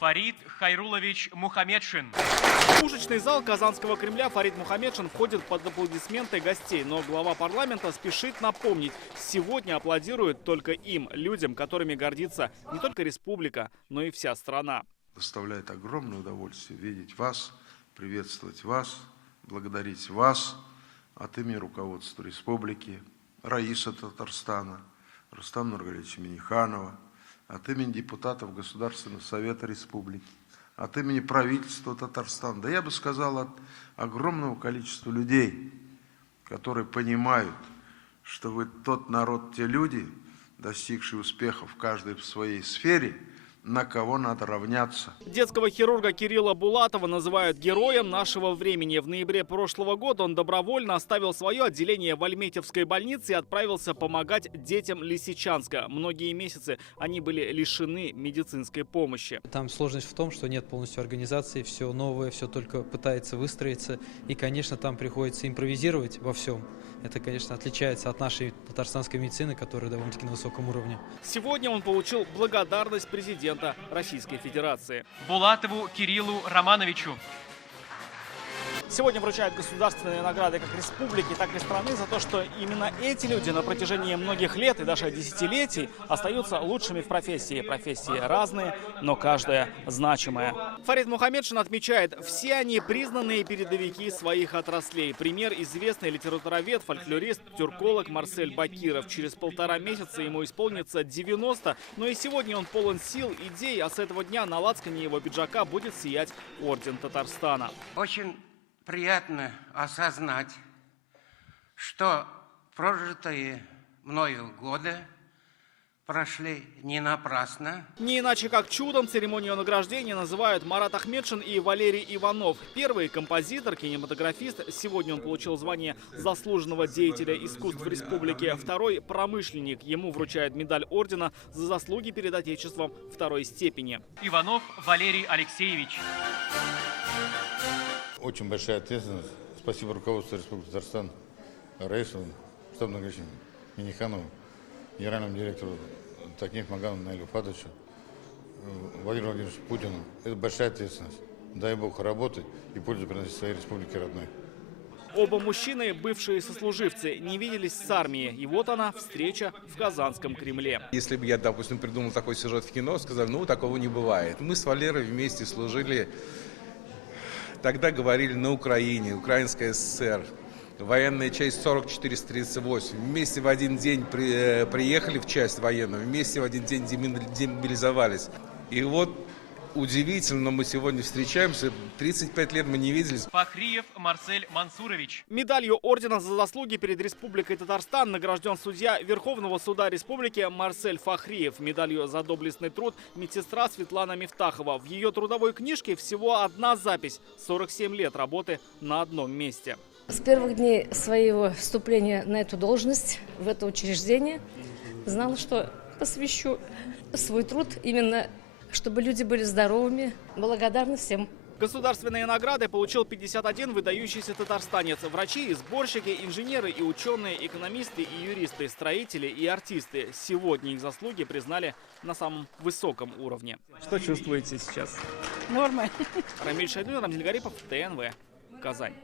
Фарид Хайрулович Мухаммедшин. В пушечный зал Казанского Кремля Фарид Мухаммедшин входит под аплодисменты гостей, но глава парламента спешит напомнить, сегодня аплодируют только им, людям, которыми гордится не только республика, но и вся страна. Доставляет огромное удовольствие видеть вас, приветствовать вас, благодарить вас от имени руководства республики, Раиса Татарстана, Рустама Нургалиевича Минниханова, от имени депутатов Государственного совета республики, от имени правительства Татарстана, да я бы сказал, от огромного количества людей, которые понимают, что вы тот народ, те люди, достигшие успехов каждый в своей сфере, на кого надо равняться. Детского хирурга Кирилла Булатова называют героем нашего времени. В ноябре прошлого года он добровольно оставил свое отделение в Альметьевской больнице и отправился помогать детям Лисичанска. Многие месяцы они были лишены медицинской помощи. Там сложность в том, что нет полностью организации, все новое, все только пытается выстроиться. И, конечно, там приходится импровизировать во всем. Это, конечно, отличается от нашей татарстанской медицины, которая довольно-таки на высоком уровне. Сегодня он получил благодарность президента Российской Федерации. Булатову Кириллу Романовичу. Сегодня вручают государственные награды как республики, так и страны за то, что именно эти люди на протяжении многих лет и даже десятилетий остаются лучшими в профессии. Профессии разные, но каждая значимая. Фарид Мухаммедшин отмечает, все они признанные передовики своих отраслей. Пример — известный литературовед, фольклорист, тюрколог Марсель Бакиров. Через 1,5 месяца ему исполнится 90, но и сегодня он полон сил, идей, а с этого дня на лацкане его пиджака будет сиять орден Татарстана. Очень приятно осознать, что прожитые мною годы прошли не напрасно. Не иначе как чудом церемонию награждения называют Марат Ахмедшин и Валерий Иванов. Первый — композитор, кинематографист. Сегодня он получил звание заслуженного деятеля искусств республики. Второй — промышленник. Ему вручают медаль ордена за заслуги перед Отечеством 2-й степени. Иванов Валерий Алексеевич. Очень большая ответственность. Спасибо руководству Республики Татарстан, Раису, Рустаму Нургалиевичу Минниханову, генеральному директору Такниф Магомеду Наилю Фадовичу, Владимиру Владимировичу Путину. Это большая ответственность. Дай Бог работать и пользу приносить своей республике родной. Оба мужчины — бывшие сослуживцы, не виделись с армией. И вот она, встреча в Казанском Кремле. Если бы я, допустим, придумал такой сюжет в кино, сказал, ну, такого не бывает. Мы с Валерой вместе служили, тогда говорили на Украине, Украинская ССР. Военная часть 40-438. Вместе в один день приехали в часть военную, вместе в один день демобилизовались. И вот удивительно, но мы сегодня встречаемся, 35 лет мы не виделись. Фахриев Марсель Мансурович. Медалью ордена за заслуги перед Республикой Татарстан награжден судья Верховного суда республики Марсель Фахриев. Медалью за доблестный труд медсестра Светлана Мифтахова. В ее трудовой книжке всего одна запись — 47 лет работы на одном месте. С первых дней своего вступления на эту должность, в это учреждение, знала, что посвящу свой труд именно, чтобы люди были здоровыми. Благодарна всем. Государственные награды получил 51 выдающийся татарстанец. Врачи и сборщики, инженеры и ученые, экономисты и юристы, строители и артисты. Сегодня их заслуги признали на самом высоком уровне. Что чувствуете сейчас? Нормально. Рамиль Шайдулин, Рамзиль Гарипов, ТНВ, Казань.